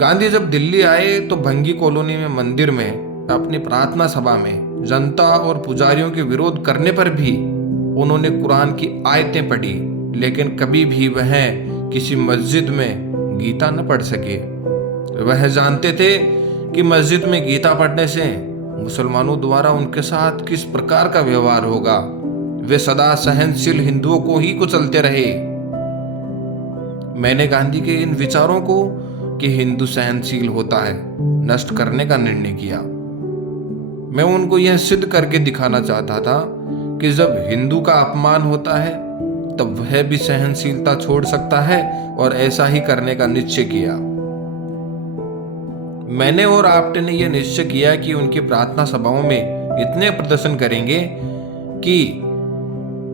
गांधी जब दिल्ली आए तो भंगी कॉलोनी में मंदिर में अपनी प्रार्थना सभा में जनता और पुजारियों के विरोध करने पर भी उन्होंने कुरान की आयतें पढ़ी, लेकिन कभी भी वह किसी मस्जिद में गीता न पढ़ सके। वह जानते थे कि मस्जिद में गीता पढ़ने से मुसलमानों द्वारा उनके साथ किस प्रकार का व्यवहार होगा। वे सदा सहनशील हिंदुओं को ही कुचलते रहे। मैंने गांधी के इन विचारों को कि हिंदू सहनशील होता है नष्ट करने का निर्णय किया। मैं उनको यह सिद्ध करके दिखाना चाहता था कि जब हिंदू का अपमान होता है तब वह भी सहनशीलता छोड़ सकता है, और ऐसा ही करने का निश्चय किया। मैंने और आप्टे ने यह निश्चय किया कि उनकी प्रार्थना सभाओं में इतने प्रदर्शन करेंगे कि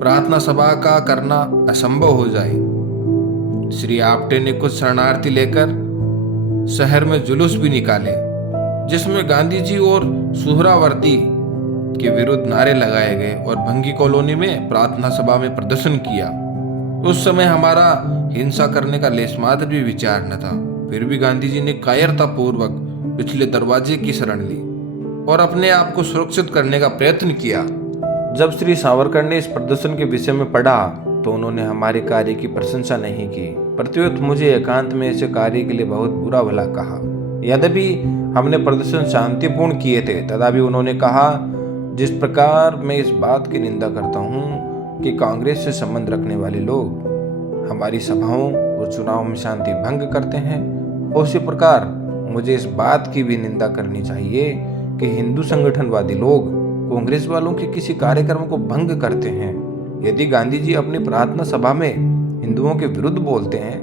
प्रार्थना सभा का करना असंभव हो जाए। श्री आप्टे ने कुछ शरणार्थी लेकर शहर में जुलूस भी निकाले, जिसमें गांधी जी और सुहरावर्दी के विरुद्ध नारे लगाए गए और भंगी कॉलोनी में प्रार्थना सभा में प्रदर्शन किया। उस समय हमारा हिंसा करने का लेशमात्र भी विचार न था, फिर भी गांधी जी ने कायरता पूर्वक पिछले दरवाजे की शरण ली और अपने आप को सुरक्षित करने का प्रयत्न किया। जब श्री सावरकर ने इस प्रदर्शन के विषय में पढ़ा तो उन्होंने हमारे कार्य की प्रशंसा नहीं की, प्रत्युत मुझे एकांत में ऐसे कार्य के लिए बहुत बुरा भला कहा। यद्यपि हमने प्रदर्शन शांतिपूर्ण किए थे, तथापि उन्होंने कहा, जिस प्रकार मैं इस बात की निंदा करता हूँ कि कांग्रेस से संबंध रखने वाले लोग हमारी सभाओं और चुनाव में शांति भंग करते हैं, उसी प्रकार मुझे इस बात की भी निंदा करनी चाहिए कि हिंदू संगठनवादी लोग कांग्रेस वालों के किसी कार्यक्रम को भंग करते हैं। यदि गांधी जी अपनी प्रार्थना सभा में हिंदुओं के विरुद्ध बोलते हैं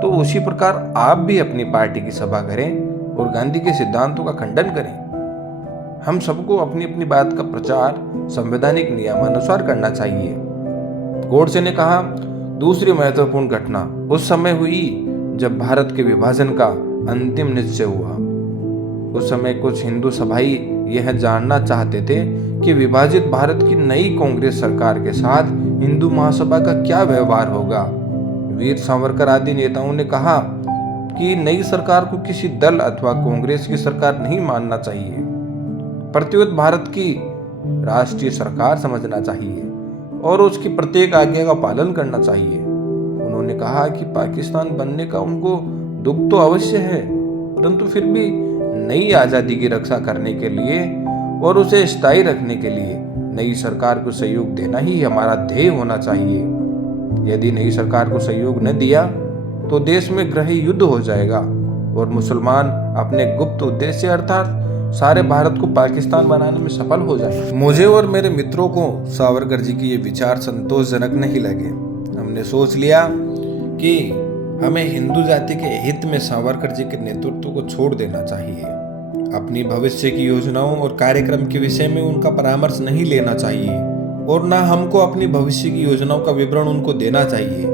तो उसी प्रकार आप भी अपनी पार्टी की सभा करें और गांधी के सिद्धांतों का खंडन करें। हम सबको अपनी अपनी बात का प्रचार संवैधानिक नियमानुसार करना चाहिए। गोडसे ने कहा, दूसरी महत्वपूर्ण घटना उस समय हुई जब भारत के विभाजन का अंतिम निश्चय हुआ। उस समय कुछ हिंदू सभाई यह जानना चाहते थे कि विभाजित भारत की नई कांग्रेस सरकार के साथ हिंदू महासभा का क्या व्यवहार होगा। वीर सावरकर आदि नेताओं ने कहा कि नई सरकार को किसी दल अथवा कांग्रेस की सरकार नहीं मानना चाहिए, प्रत्युत भारत की राष्ट्रीय सरकार समझना चाहिए और उसकी प्रत्येक आज्ञा का पालन करना चाहिए। उन्होंने कहा कि पाकिस्तान बनने का उनको दुख तो अवश्य है, परंतु फिर भी नई आज़ादी की रक्षा करने के लिए और उसे स्थायी रखने के लिए नई सरकार को सहयोग देना ही हमारा ध्येय होना चाहिए। यदि नई सरकार को सहयोग न दिया तो देश में गृह युद्ध हो जाएगा और मुसलमान अपने गुप्त उद्देश्य अर्थात सारे भारत को पाकिस्तान बनाने में सफल हो जाएंगे। मुझे और मेरे मित्रों को सावरकर जी के ये विचार संतोषजनक नहीं लगे। हमने सोच लिया कि हमें हिंदू जाति के हित में सावरकर जी के नेतृत्व को छोड़ देना चाहिए। अपनी भविष्य की योजनाओं और कार्यक्रम के विषय में उनका परामर्श नहीं लेना चाहिए और न हमको अपनी भविष्य की योजनाओं का विवरण उनको देना चाहिए।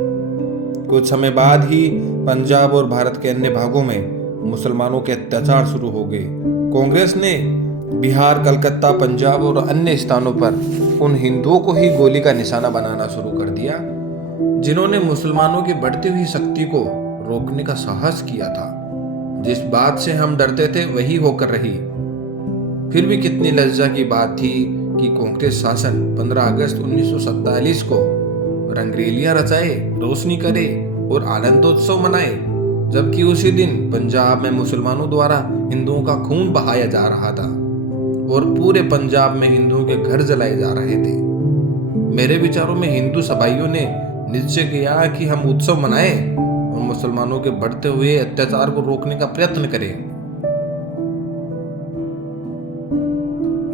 कुछ समय बाद ही पंजाब और भारत के अन्य भागों में मुसलमानों के अत्याचार शुरू हो गए। कांग्रेस ने बिहार, कलकत्ता, पंजाब और अन्य स्थानों पर उन हिंदुओं को ही गोली का निशाना बनाना शुरू कर दिया जिन्होंने मुसलमानों की बढ़ती हुई शक्ति को रोकने का साहस किया था। जिस बात से हम डरते थे वही होकर रही। फिर भी कितनी लज्जा की बात थी कि कांग्रेस शासन 15 अगस्त 1947 को रंगरेलियां रचाए, रोशनी करे और आनंदोत्सव मनाए, जबकि उसी दिन पंजाब में मुसलमानों द्वारा हिंदुओं का खून बहाया जा रहा था और पूरे पंजाब में हिंदुओं के घर जलाए जा रहे थे। मेरे विचारों में हिंदू सभाइयों ने निश्चय किया कि हम उत्सव मनाएं और मुसलमानों के बढ़ते हुए अत्याचार को रोकने का प्रयत्न करें।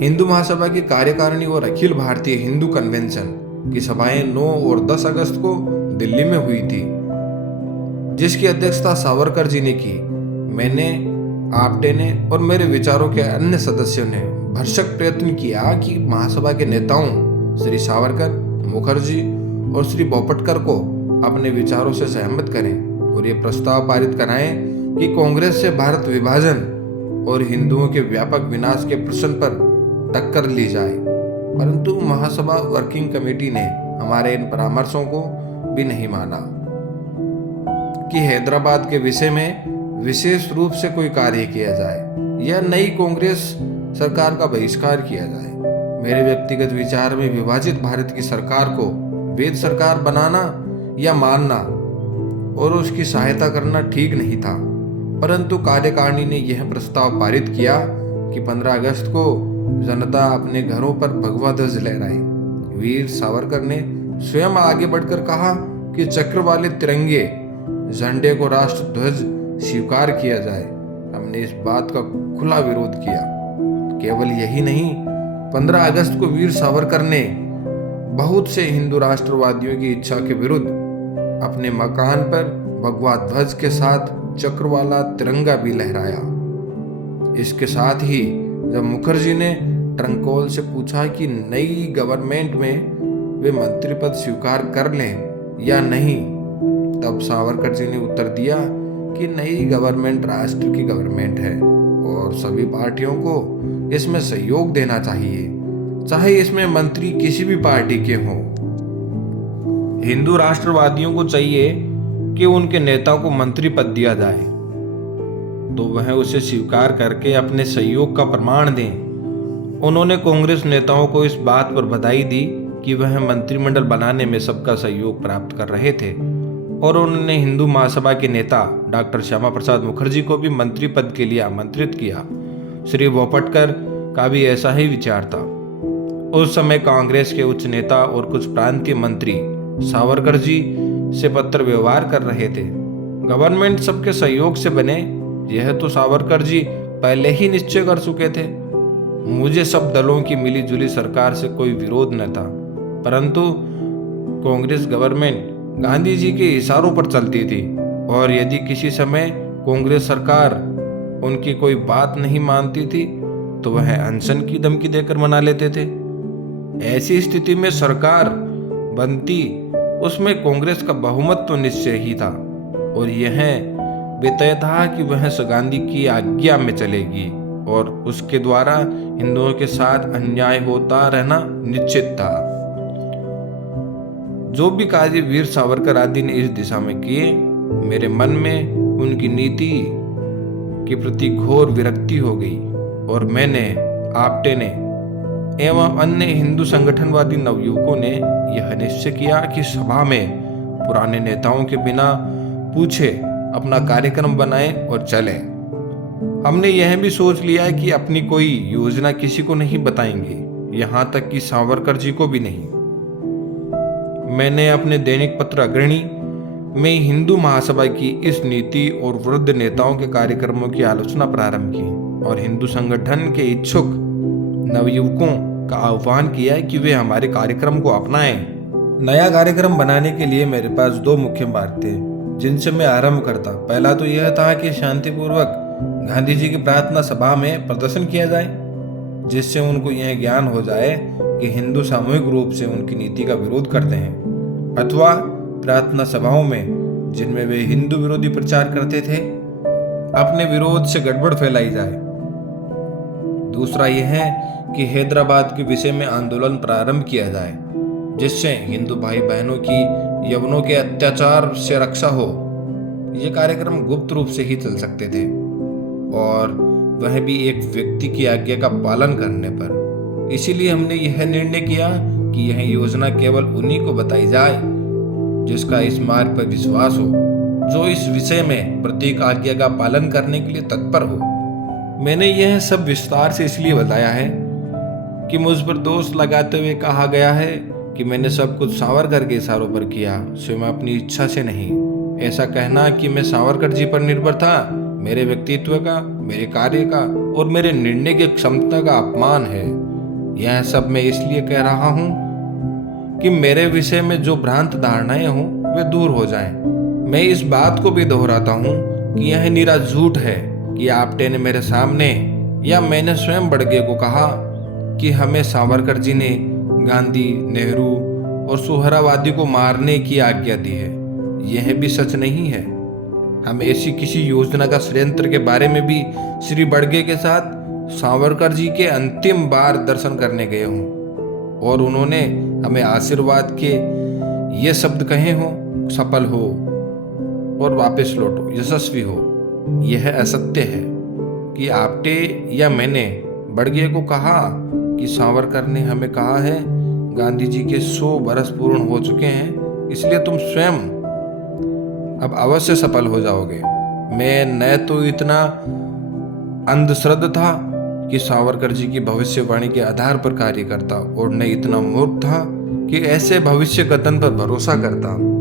हिंदू महासभा की कार्यकारिणी और अखिल भारतीय हिंदू कन्वेंशन की सभाएं 9 और 10 अगस्त को दिल्ली में हुई थी, जिसकी अध्यक्षता सावरकर जी ने की। मैंने, आप्टे ने और मेरे विचारों के अन्य सदस्यों ने भरसक प्रयत्न किया कि महासभा के नेताओं श्री सावरकर, मुखर्जी और श्री बोपटकर को अपने विचारों से सहमत करें और ये प्रस्ताव पारित कराएं कि कांग्रेस से भारत विभाजन और हिंदुओं के व्यापक विनाश के प्रश्न पर टक्कर ली जाए। परंतु महासभा वर्किंग कमेटी ने हमारे इन परामर्शों को भी नहीं माना कि हैदराबाद के विषय में विशेष रूप से कोई कार्य किया जाए या नई कांग्रेस सरकार का बहिष्कार किया जाए। मेरे व्यक्तिगत विचार में विभाजित भारत की सरकार को वैध सरकार बनाना या मानना और उसकी सहायता करना ठीक नहीं था, परंतु कार्यकारिणी ने यह प्रस्ताव पारित किया कि 15 अगस्त को जनता अपने घरों पर भगवा ध्वज लहराए। वीर सावरकर ने स्वयं आगे बढ़कर कहा कि चक्र वाले तिरंगे झंडे को राष्ट्र ध्वज स्वीकार किया जाए। हमने इस बात का खुला विरोध किया। केवल यही नहीं, 15 अगस्त को वीर सावरकर ने बहुत से हिंदू राष्ट्रवादियों की इच्छा के विरुद्ध अपने मकान पर भगवा ध्वज के साथ चक्र वाला तिरंगा भी लहराया। इसके साथ ही जब मुखर्जी ने ट्रंकोल से पूछा कि नई गवर्नमेंट में वे मंत्री पद स्वीकार कर लें या नहीं, तब सावरकर जी ने उत्तर दिया कि नई गवर्नमेंट राष्ट्र की गवर्नमेंट है और सभी पार्टियों को इसमें सहयोग देना चाहिए, चाहे इसमें मंत्री किसी भी पार्टी के हों। हिंदू राष्ट्रवादियों को चाहिए कि उनके नेता को मंत्री पद दिया जाए तो वह उसे स्वीकार करके अपने सहयोग का प्रमाण दें। उन्होंने कांग्रेस नेताओं को इस बात पर बधाई दी कि वह मंत्रिमंडल बनाने में सबका सहयोग प्राप्त कर रहे थे और उन्होंने हिंदू महासभा के नेता डॉक्टर श्यामा प्रसाद मुखर्जी को भी मंत्री पद के लिए आमंत्रित किया। श्री बोपटकर का भी ऐसा ही विचार था। उस समय कांग्रेस के उच्च नेता और कुछ प्रांतीय मंत्री सावरकर जी से पत्र व्यवहार कर रहे थे। गवर्नमेंट सबके सहयोग से बने, यह तो सावरकर जी पहले ही निश्चय कर चुके थे। मुझे सब दलों की मिलीजुली सरकार से कोई विरोध न था, परंतु कांग्रेस गवर्नमेंट गांधी जी के इशारों पर चलती थी और यदि किसी समय कांग्रेस सरकार उनकी कोई बात नहीं मानती थी तो वह अनशन की धमकी देकर मना लेते थे। ऐसी स्थिति में सरकार बनती, उसमें कांग्रेस का बहुमत तो निश्चय ही था और यह तय था कि वह गांधी की आज्ञा में चलेगी और उसके द्वारा हिंदुओं के साथ अन्याय होता रहना निश्चित था। जो भी कार्य वीर सावरकर आदि ने इस दिशा में किए, मेरे मन में उनकी नीति के प्रति घोर विरक्ति हो गई और मैंने, आपटे ने एवं अन्य हिंदू संगठनवादी नवयुवकों ने यह निश्चय किया कि सभा में पुराने नेताओं के बिना पूछे अपना कार्यक्रम बनाएं और चलें। हमने यह भी सोच लिया कि अपनी कोई योजना किसी को नहीं बताएंगे, यहाँ तक कि सावरकर जी को भी नहीं। मैंने अपने दैनिक पत्र अग्रणी में हिंदू महासभा की इस नीति और वृद्ध नेताओं के कार्यक्रमों की आलोचना प्रारंभ की और हिंदू संगठन के इच्छुक नवयुवकों का आह्वान किया कि वे हमारे कार्यक्रम को अपनाएं। नया कार्यक्रम बनाने के लिए मेरे पास 2 मुख्य मार्ग थे जिनसे मैं आरंभ करता। पहला तो यह था कि शांतिपूर्वक गांधी जी की प्रार्थना सभा में प्रदर्शन किया जाए, जिससे उनको यह ज्ञान हो जाए कि हिंदू सामूहिक रूप से उनकी नीति का विरोध करते हैं, अथवा प्रार्थना सभाओं में जिनमें वे हिंदू विरोधी प्रचार करते थे अपने विरोध से गड़बड़ फैलाई जाए। दूसरा यह है कि हैदराबाद के विषय में आंदोलन प्रारंभ किया जाए, जिससे हिंदू भाई बहनों की यवनों के अत्याचार से रक्षा हो। ये कार्यक्रम गुप्त रूप से ही चल सकते थे और वह भी एक व्यक्ति की आज्ञा का पालन करने पर। इसीलिए हमने यह निर्णय किया कि यह योजना केवल उन्हीं को बताई जाए जिसका इस मार्ग पर विश्वास हो, जो इस विषय में प्रत्येक आज्ञा का पालन करने के लिए तत्पर हो। मैंने यह सब विस्तार से इसलिए बताया है कि मुझ पर दोष लगाते हुए कहा गया है कि मैंने सब कुछ सावरकर के इशारों पर किया, स्वयं अपनी इच्छा से नहीं। ऐसा कहना कि मैं सावरकर जी पर निर्भर था मेरे व्यक्तित्व का, मेरे कार्य का और मेरे निर्णय की क्षमता का अपमान है। यह सब मैं इसलिए कह रहा हूँ कि मेरे विषय में जो भ्रांत धारणाएं हों वे दूर हो जाएं। मैं इस बात को भी दोहराता हूँ कि यह निरा झूठ है कि आपटे ने मेरे सामने या मैंने स्वयं बड़गे को कहा कि हमें सावरकर जी ने गांधी, नेहरू और सुहरावादी को मारने की आज्ञा दी है। यह भी सच नहीं है। हम ऐसी किसी योजना का षड्यंत्र के बारे में भी श्री बड़गे के साथ सावरकर जी के अंतिम बार दर्शन करने गए हों और उन्होंने हमें आशीर्वाद के ये शब्द कहे हों, सफल हो और वापस लौटो, यशस्वी हो। यह असत्य है कि आपटे या मैंने बड़गे को कहा कि सावरकर ने हमें कहा है गांधी जी के 100 बरस पूर्ण हो चुके हैं, इसलिए तुम स्वयं अब अवश्य सफल हो जाओगे। मैं न तो इतना अंधश्रद्ध था कि सावरकर जी की भविष्यवाणी के आधार पर कार्य करता और न इतना मूर्ख था कि ऐसे भविष्य कथन पर भरोसा करता।